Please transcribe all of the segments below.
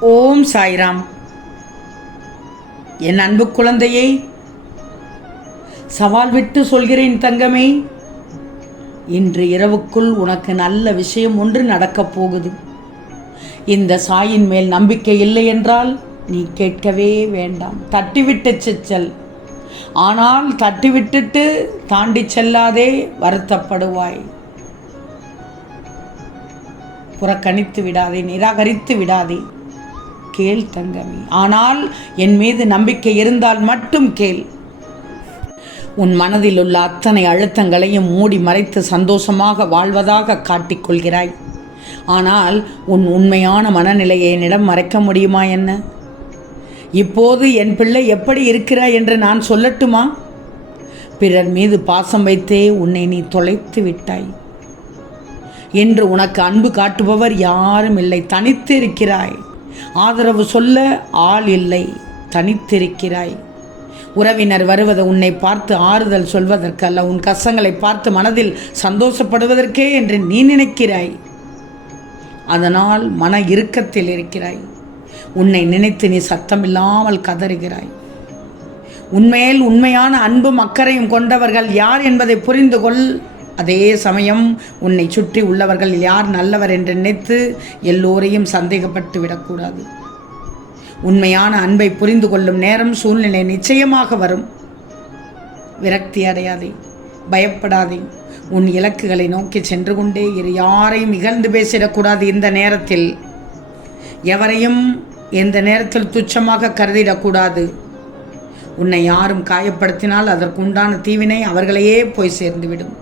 ஓம் சாய்ராம். என் அன்பு குழந்தையை சவால் விட்டு சொல்கிறேன் தங்கமே. இன்று இரவுக்குள் உனக்கு நல்ல விஷயம் ஒன்று நடக்கப் போகுது. இந்த சாயின் மேல் நம்பிக்கை இல்லை என்றால் நீ கேட்கவே வேண்டாம். தட்டிவிட்டு செச்சல். ஆனால் தட்டிவிட்டுட்டு தாண்டி செல்லாதே வருத்தப்படுவாய். புறக்கணித்து விடாதே நிராகரித்து விடாதே. கேள் தங்கமி. ஆனால் என் மீது நம்பிக்கை இருந்தால் மட்டும் கேள். உன் மனதில் உள்ள அத்தனை அழுத்தங்களையும் மூடி மறைத்து சந்தோஷமாக வாழ்வதாக காட்டிக்கொள்கிறாய் ஆனால் உன் உண்மையான மனநிலையை என்னிடம் மறைக்க முடியுமா என்ன? இப்போது என் பிள்ளை எப்படி இருக்கிறாய் என்று நான் சொல்லட்டுமா? பிறர் மீது பாசம் வைத்தே உன்னை நீ தொலைத்து விட்டாய். என்று உனக்கு அன்பு காட்டுபவர் யாரும் இல்லை தனித்து இருக்கிறாய் ஆதரவு சொல்ல ஆள் இல்லை. தனித்திருக்கிறாய். உறவினர் வருவது உன்னை பார்த்து ஆறுதல் சொல்வதற்கல்ல. உன் கஷ்டங்களை பார்த்து மனதில் சந்தோஷப்படுவதற்கே என்று நீ நினைக்கிறாய். அதனால் மன இறுக்கத்தில் இருக்கிறாய். உன்னை நினைத்து நீ சத்தமில்லாமல் கதறுகிறாய். உண்மையில் உண்மையான அன்பும் அக்கறையும் கொண்டவர்கள் யார் என்பதை புரிந்து கொள். அதே சமயம் உன்னை சுற்றி உள்ளவர்கள் யார் நல்லவர் என்று நினைத்து எல்லோரையும் சந்தேகப்பட்டு விடக்கூடாது. உண்மையான அன்பை புரிந்து கொள்ளும் நேரம் சூழ்நிலை நிச்சயமாக வரும். விரக்தி அடையாதே பயப்படாதே. உன் இலக்குகளை நோக்கி சென்று கொண்டே இரு. யாரையும் இகழ்ந்து பேசிடக்கூடாது இந்த நேரத்தில். எவரையும் எந்த நேரத்தில் துச்சமாக கருதிடக்கூடாது. உன்னை யாரும் காயப்படுத்தினால் அதற்குண்டான தீவினை அவர்களையே போய் சேர்ந்துவிடும்.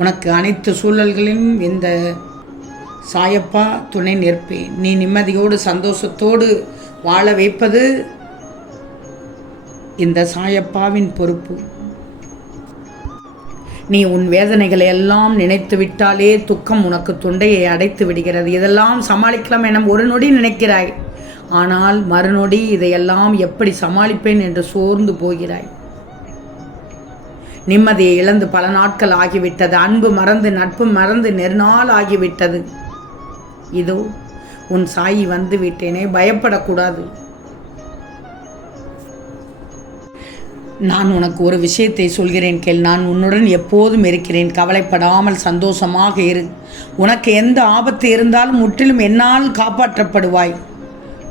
உனக்கு அனைத்து சூழல்களிலும் இந்த சாயப்பா துணை நிற்பேன். நீ நிம்மதியோடு சந்தோஷத்தோடு வாழ வைப்பது இந்த சாயப்பாவின் பொறுப்பு. நீ உன் வேதனைகளை எல்லாம் நினைத்து விட்டாலே துக்கம் உனக்கு தொண்டையை அடைத்து விடுகிறது. இதெல்லாம் சமாளிக்கலாம் என ஒரு நொடி நினைக்கிறாய். ஆனால் மறுநொடி இதையெல்லாம் எப்படி சமாளிப்பேன் என்று சோர்ந்து போகிறாய். நிம்மதியை இழந்து பல நாட்கள் ஆகிவிட்டது. அன்பு மறந்து நட்பு மறந்து நெருநாள் ஆகிவிட்டது. இதோ உன் சாயி வந்து விட்டேனே பயப்படக்கூடாது. நான் உனக்கு ஒரு விஷயத்தை சொல்கிறேன் கேள். நான் உன்னுடன் எப்போதும் இருக்கிறேன். கவலைப்படாமல் சந்தோஷமாக இரு. உனக்கு எந்த ஆபத்து இருந்தாலும் முற்றிலும் என்னால் காப்பாற்றப்படுவாய்.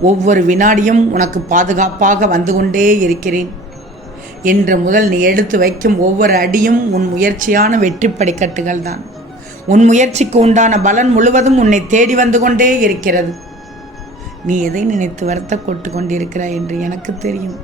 ஒவ்வொரு வினாடியும் உனக்கு பாதுகாப்பாக வந்து கொண்டே இருக்கிறேன். இன்று முதல் நீ எடுத்து வைக்கும் ஒவ்வொரு அடியும் உன் முயற்சியான வெற்றி படிக்கட்டுகள் தான். உன் முயற்சிக்கு உண்டான பலன் முழுவதும் உன்னை தேடி வந்து கொண்டே இருக்கிறது. நீ எதை நினைத்து வருத்தப்பட்டு கொண்டிருக்கிறாய் என்று எனக்கு தெரியும்.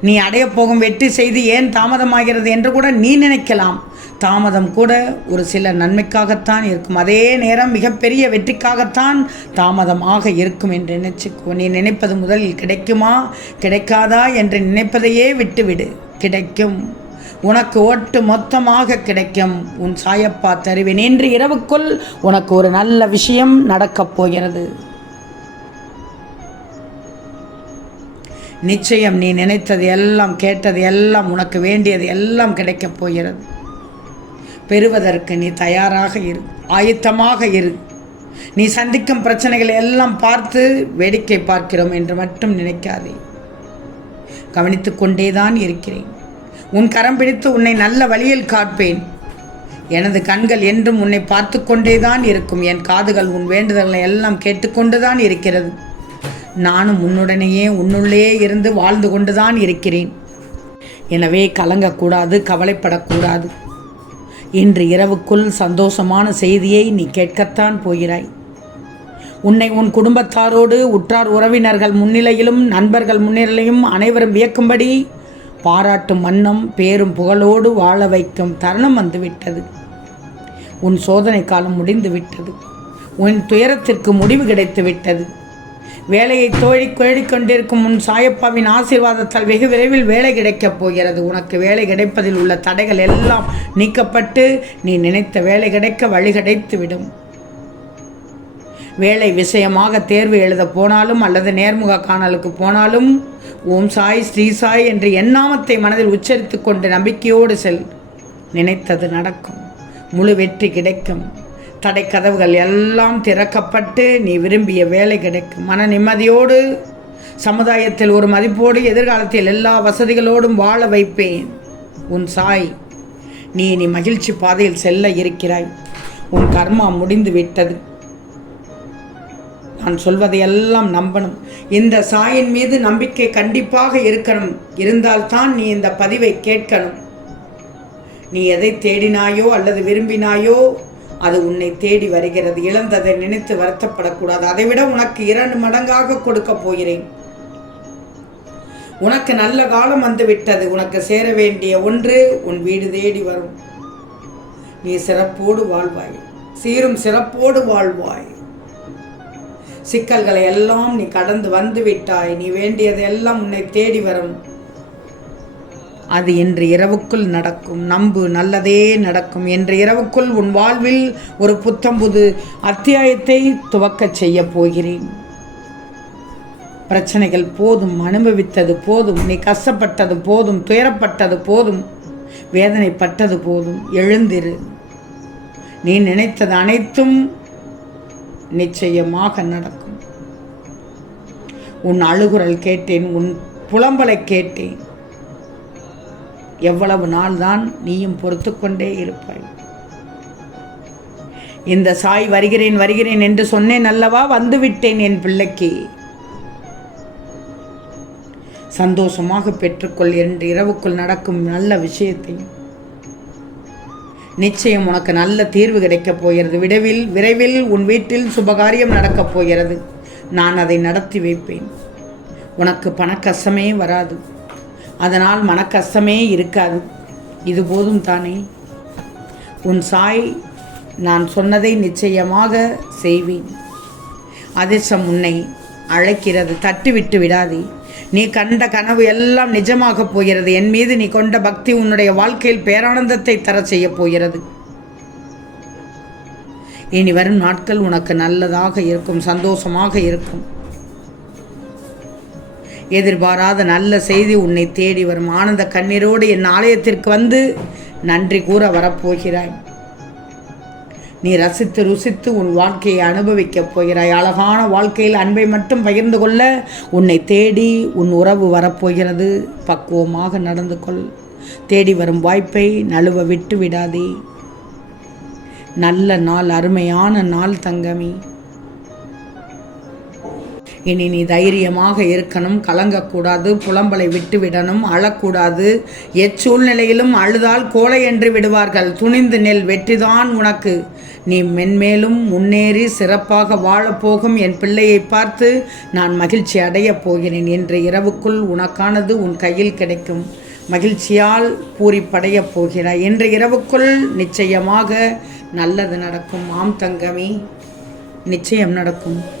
நீ அடையப்போகும் வெற்றி செய்தி ஏன் தாமதமாகிறது என்று கூட நீ நினைக்கலாம். தாமதம் கூட ஒரு சில நன்மைக்காகத்தான் இருக்கும். அதே நேரம் மிகப்பெரிய வெற்றிக்காகத்தான் தாமதமாக இருக்கும் என்று நினைச்சுக்கோ. நீ நினைப்பது முதலில் கிடைக்குமா? கிடைக்காதா என்று நினைப்பதையே விட்டுவிடு. கிடைக்கும். உனக்கு ஒட்டு மொத்தமாக கிடைக்கும். உன் சாயப்பா தருவேன் இன்று இரவுக்குள் உனக்கு ஒரு நல்ல விஷயம் நடக்கப் போகிறது. நிச்சயம் நீ நினைத்தது எல்லாம் கேட்டது எல்லாம் உனக்கு வேண்டியது எல்லாம் கிடைக்கப் போகிறது. பெறுவதற்கு நீ தயாராக இரு ஆயத்தமாக இரு. நீ சந்திக்கும் பிரச்சனைகளை எல்லாம் பார்த்து வேடிக்கை பார்க்கிறோம் என்று மட்டும் நினைக்காதே. கவனித்து கொண்டேதான் இருக்கிறேன். உன் கரம் பிடித்து உன்னை நல்ல வழியில் காட்பேன் எனது கண்கள் என்றும் உன்னை பார்த்து கொண்டேதான் இருக்கும். என் காதுகள் உன் வேண்டுதல்களை எல்லாம் கேட்டுக்கொண்டுதான் இருக்கிறது. நானும் உன்னுடனேயே உன்னுள்ளே இருந்து வாழ்ந்து கொண்டுதான் இருக்கிறேன். எனவே கலங்கக்கூடாது கவலைப்படக்கூடாது. இன்று இரவுக்குள் சந்தோஷமான செய்தியை நீ கேட்கத்தான் போகிறாய். உன்னை உன் குடும்பத்தாரோடு உற்றார் உறவினர்கள் முன்னிலையிலும் நண்பர்கள் முன்னிலையும் அனைவரும் வியக்கும்படி பாராட்டும் வண்ணம் பேரும் புகழோடு வாழ வைக்கும் தருணம் வந்துவிட்டது. உன் சோதனை காலம் முடிந்து விட்டது உன் துயரத்திற்கு முடிவு கிடைத்து விட்டது வேலையை தோழி கொண்டிருக்கும் உன் சாயப்பாவின் ஆசீர்வாதத்தால் வெகு விரைவில் வேலை கிடைக்கப் போகிறது. உனக்கு வேலை கிடைப்பதில் உள்ள தடைகள் எல்லாம் நீக்கப்பட்டு நீ நினைத்த வேலை கிடைக்க வழி கிடைத்துவிடும். வேலை விஷயமாக தேர்வு எழுத போனாலும் அல்லது நேர்முக காணலுக்கு போனாலும் ஓம் சாய் ஸ்ரீ சாய் என்று எண்ணாமத்தை மனதில் உச்சரித்து கொண்டு நம்பிக்கையோடு செல். நினைத்தது நடக்கும். முழு வெற்றி கிடைக்கும். தடை கதவுகள் எல்லாம் திறக்கப்பட்டு நீ விரும்பிய வேலை கிடைக்கும். மன நிம்மதியோடு சமுதாயத்தில் ஒரு மதிப்போடு எதிர்காலத்தில் எல்லா வசதிகளோடும் வாழ வைப்பேன். உன் சாய் நீ நீ மகிழ்ச்சி பாதையில் செல்ல இருக்கிறாய். உன் கர்மா முடிந்து விட்டது நான் சொல்வதையெல்லாம் நம்பணும். இந்த சாயின் மீது நம்பிக்கை கண்டிப்பாக இருக்கணும். இருந்தால்தான் நீ இந்த பதிவை கேட்கணும். நீ எதை தேடினாயோ அல்லது விரும்பினாயோ அது உன்னை தேடி வருகிறது. இழந்ததை நினைத்து வருத்தப்படக்கூடாது. அதைவிட உனக்கு இரண்டு மடங்காக கொடுக்க போகிறேன். உனக்கு நல்ல காலம் வந்துவிட்டது. உனக்கு சேர வேண்டிய ஒன்று உன் வீடு தேடி வரும். நீ சிறப்போடு வாழ்வாய். சீரும் சிறப்போடு வாழ்வாய். சிக்கல்களை எல்லாம் நீ கடந்து வந்து விட்டாய் நீ வேண்டியதெல்லாம் உன்னை தேடி வரும். அது இன்று இரவுக்குள் நடக்கும். நம்பு நல்லதே நடக்கும். இன்று இரவுக்குள் உன் வாழ்வில் ஒரு புத்தம்புது அத்தியாயத்தை துவக்கச் செய்ய போகிறேன். பிரச்சனைகள் போதும் அனுபவித்தது போதும் நீ கஷ்டப்பட்டது போதும் துயரப்பட்டது போதும் வேதனைப்பட்டது போதும் எழுந்திரு. நீ நினைத்தது அனைத்தும் நிச்சயமாக நடக்கும். உன் அழுகுரல் கேட்டேன் உன் புலம்பலை கேட்டேன். எவ்வளவு நாள்தான் நீயும் பொறுத்து கொண்டே இருப்பாய். இந்த சாய் வருகிறேன் வருகிறேன் என்று சொன்னேன் அல்லவா? வந்துவிட்டேன் என் பிள்ளைக்கு. சந்தோஷமாக பெற்றுக்கொள் என்று இரவுக்குள் நடக்கும் நல்ல விஷயத்தை. நிச்சயம் உனக்கு நல்ல தீர்வு கிடைக்கப் போகிறது. விரைவில் விரைவில் உன் வீட்டில் சுபகாரியம் நடக்கப் போகிறது. நான் அதை நடத்தி வைப்பேன். உனக்கு பணக்கஷ்டமே வராது. அதனால் மனக்கஷ்டமே இருக்காது. இது போதும் தானே? உன் சாய் நான் சொன்னதை நிச்சயமாக செய்வேன். அதிர்ஷ்டம் உன்னை அழைக்கிறது. தட்டுவிட்டு விடாதே. நீ கண்ட கனவு எல்லாம் நிஜமாக போகிறது. என் மீது நீ கொண்ட பக்தி உன்னுடைய வாழ்க்கையில் பேரானந்தத்தை தர செய்ய போகிறது. இனி வரும் நாட்கள் உனக்கு நல்லதாக இருக்கும் சந்தோஷமாக இருக்கும். எதிர்பாராத நல்ல செய்தி உன்னை தேடி வரும். ஆனந்த கண்ணீரோடு என் ஆலயத்திற்கு வந்து நன்றி கூற வரப்போகிறாய். நீ ரசித்து ருசித்து உன் வாழ்க்கையை அனுபவிக்கப் போகிறாய். அழகான வாழ்க்கையில் அன்பை மட்டும் பகிர்ந்து கொள்ள உன்னை தேடி உன் உறவு வரப்போகிறது. பக்குவமாக நடந்து கொள். தேடி வரும் வாய்ப்பை நழுவ விட்டு விடாதே. நல்ல நாள் அருமையான நாள் தங்கமி. இனி நீ தைரியமாக இருக்கணும் கலங்கக்கூடாது புலம்பலை விட்டுவிடணும் அழக்கூடாது. எச்சூழ்நிலையிலும் அழுதால் கோலை என்று விடுவார்கள். துணிந்து நெல் வெற்றிதான் உனக்கு. நீ மென்மேலும் முன்னேறி சிறப்பாக வாழப்போகும் என் பிள்ளையை பார்த்து நான் மகிழ்ச்சி அடையப் போகிறேன் இன்று இரவுக்குள் உனக்கானது உன் கையில் கிடைக்கும். மகிழ்ச்சியால் பூரிப்படையப் போகிறாய். இன்று இரவுக்குள் நிச்சயமாக நல்லது நடக்கும். ஆம் தங்கமி நிச்சயம் நடக்கும்.